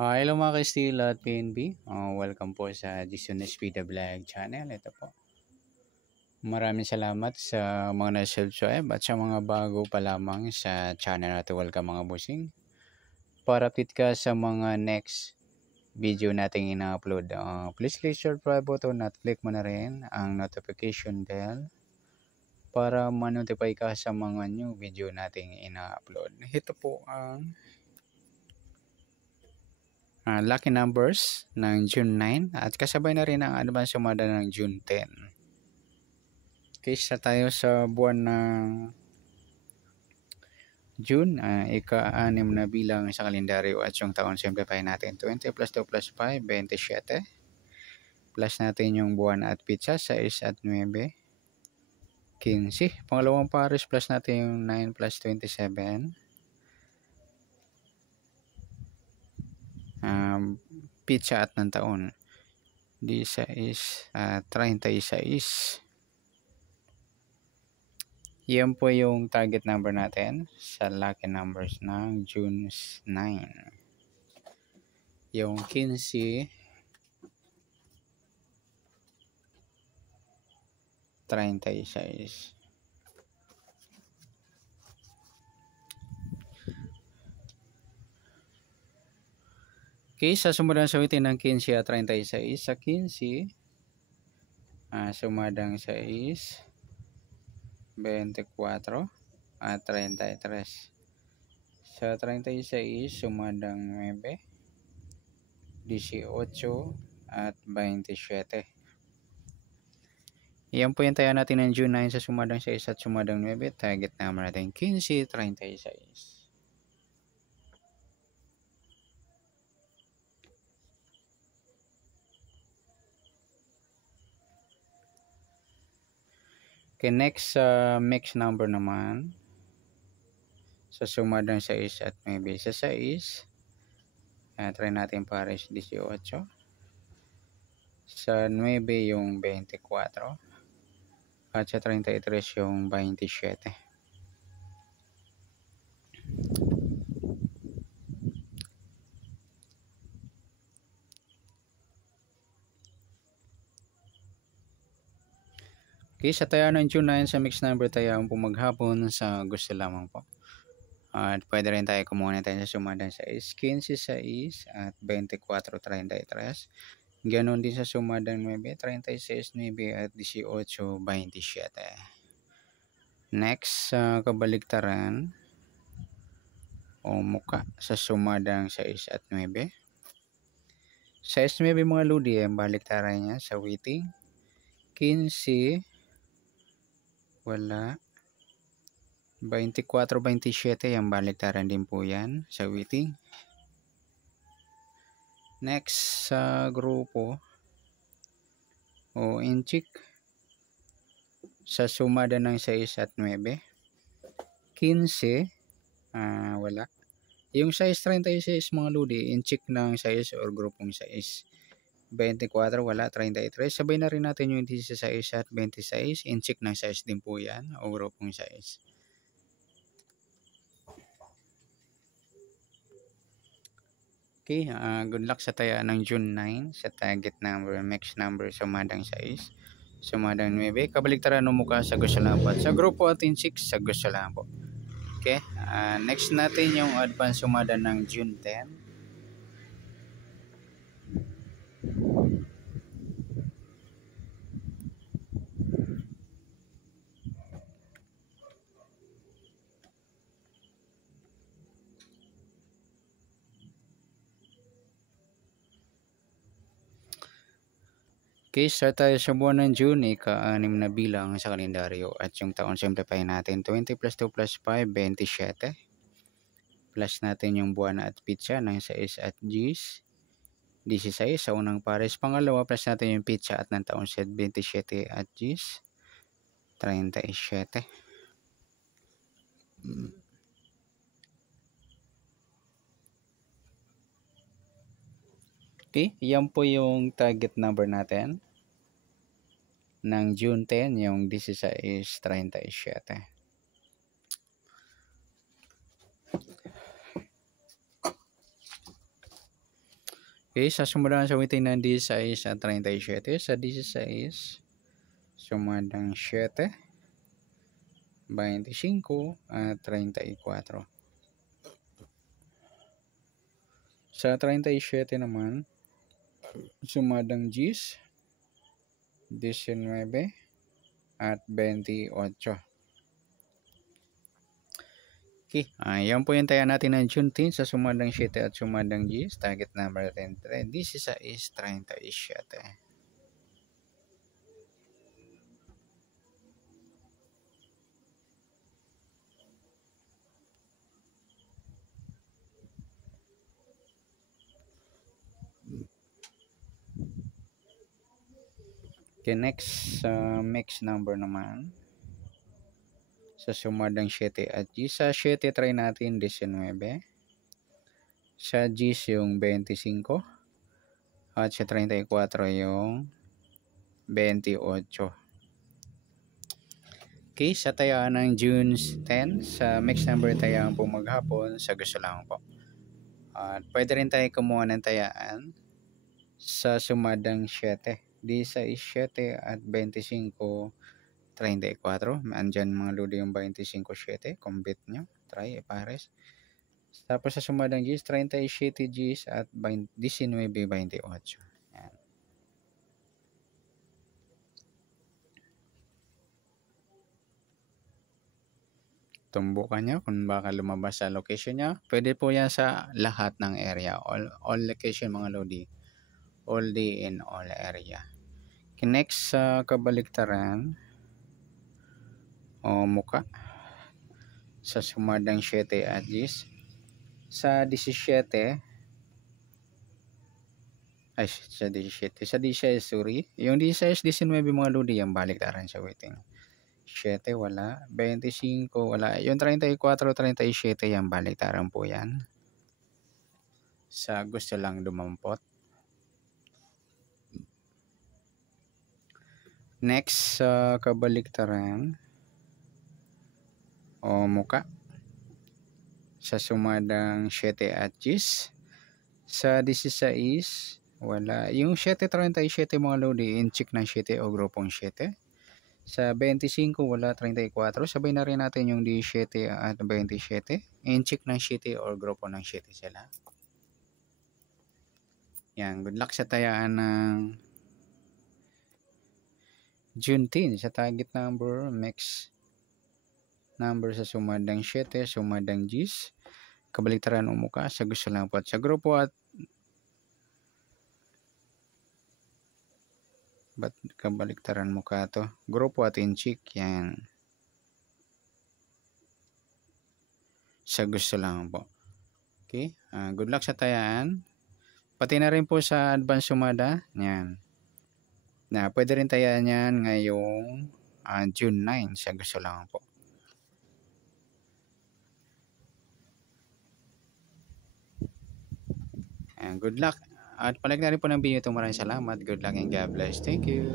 Hello mga ka-Steel at PNB. Welcome po sa Jason Espida Vlog channel. Ito po. Maraming salamat sa mga na-subscribe at sa mga bago pa lamang sa channel natin. Welcome mga bossing. Para update ka sa mga next video nating ina-upload. Please click subscribe button at click mo na rin ang notification bell para ma-notify ka sa mga new video nating ina-upload. Ito po ang lucky numbers ng June 9 at kasabay na rin ang advance sumada ng June 10. Kaysa tayo sa buwan ng June, ika-6 na bilang sa kalendaryo at yung taon simplify natin 20 plus 2 plus 5, 27 plus natin yung buwan at pizza 6 at 9, 15. Pangalawang pares plus natin yung 9 plus 27, pizza at ng taon 36. Yan po yung target number natin sa lucky numbers ng June 9. Yung 15, 36. Okay, sa sumadang sawitin ng 15 at 36. Sa 15, sumadang 6, 24 at 33. Sa 36, sumadang 9, 18 at 27. Yan po yung tayo natin ng June 9 sa sumadang 6 at sumadang 9. Target number natin 15, 36. Okay, next mix number naman. Sa sumadang 6 at 9. Sa 6, try natin pares 18. Sa 9 yung 24. At sa 33 yung 27. Okay, sa tayo ng June 9 sa mix number tayo ang pumaghapon sa gusto lamang po. At pwede rin tayo kumuha na tayo sa sumadang 6, 15, 6 at 24, 33. Ganon din sa sumadang 9, 36, 9 at 18, 27. Next, kabaligtaran o muka sa sumadang 6 at 9. Sa 9 mga ludi, baliktaran niya sa waiting. 15, wala. 24, 27, yung baliktaran din po yan sa waiting. Next, sa grupo o inchik sa sumada ng 6 at 9. 15, wala. Yung size 36 mga ludi, inchik ng size or grupong size. 24, wala. 33, sabay na rin natin yung 16 at 26, inchik ng size din po yan o grupong size. Okay, good luck sa taya ng June 9 sa target number, mix number, sumadang 6, sumadang 9, kabaligtaran ng mukha sa gusto lang po. Sa grupo atin 6, sa gusto lang po. Okay, next natin yung advance sumada ng June 10. Okay, start tayo sa buwan ng June, ika-6 na bilang sa kalendaryo at yung taon simplify natin 20 plus 2 plus 5, 27. Plus natin yung buwan at pizza ng 6 at G's, 16 sa unang pares. Pangalawa, plus natin yung pizza at ng taon set 27 at G's, 37. Okay, yan po yung target number natin ng June 10, yung 16, 37. Okay, sa sumadang sa waiting ng 16 at 37, sa 16, sumadang 7, 25 at 34. Sa 37 naman, sumadang 10, 19 at 28. Okay, yan po yung taya natin ng June 10 sa sumadang 7 at sumadang 10. Target number 10, 16, 37. Okay, next mix number naman. Sa sumadang 7 at 10. Sa 7 try natin 19. Sa 10 yung 25. At sa 34 yung 28. Okay, sa tayaan ng June 10, sa mix number tayaan po maghapon, sa gusto lang po. At pwede rin tayo kumuha ng tayaan sa sumadang 7. Di sa 7 at 25, 34. Andyan mga lodi yung 25-7. Combit nyo. Try, pares. Tapos sa sumadang Gs, 37 Gs at 19-28. Yan. Tumbukan nyo kung baka lumabas sa location nyo. Pwede po yan sa lahat ng area. All location mga lodi. All day in all area. Next sa kabaliktaran o muka. Sa sumadang 7 at 10. Sa 17, ay sa 17, sa 16, sorry. Yung 16, 19 mga lodi, yung baliktaran sa waiting. 7 wala, 25 wala. Yung 34, 37 yung baliktaran po yan. Sa gusto lang dumampot. Next sa kabaliktaran o muka. Sa sumadang 7 at 10. Sa 16, wala. Yung 7-37 mga lodi, in-check ng 7 o grupong 7. Sa 25, wala. 34. Sabay na rin natin yung 17 at 27. In-check ng 7 o grupo ng 7 sila. Yan. Good luck sa tayaan ng June 10 sa target number, mix number sa sumadang 7, sumadang 10. Kabaliktaran umuka sa gusto lang po at sa grupo at ba't kabaliktaran mo ka to? Grupo at in-check yan. Sa gusto lang po. Okay? Good luck sa tayaan. Pati na rin po sa advance sumada. Yan. Na pwede rin tayaan yan ngayong June 9 sa gusto lang po. Good luck. At palag na rin po ng video ito. Maraming salamat. Good luck and God bless. Thank you.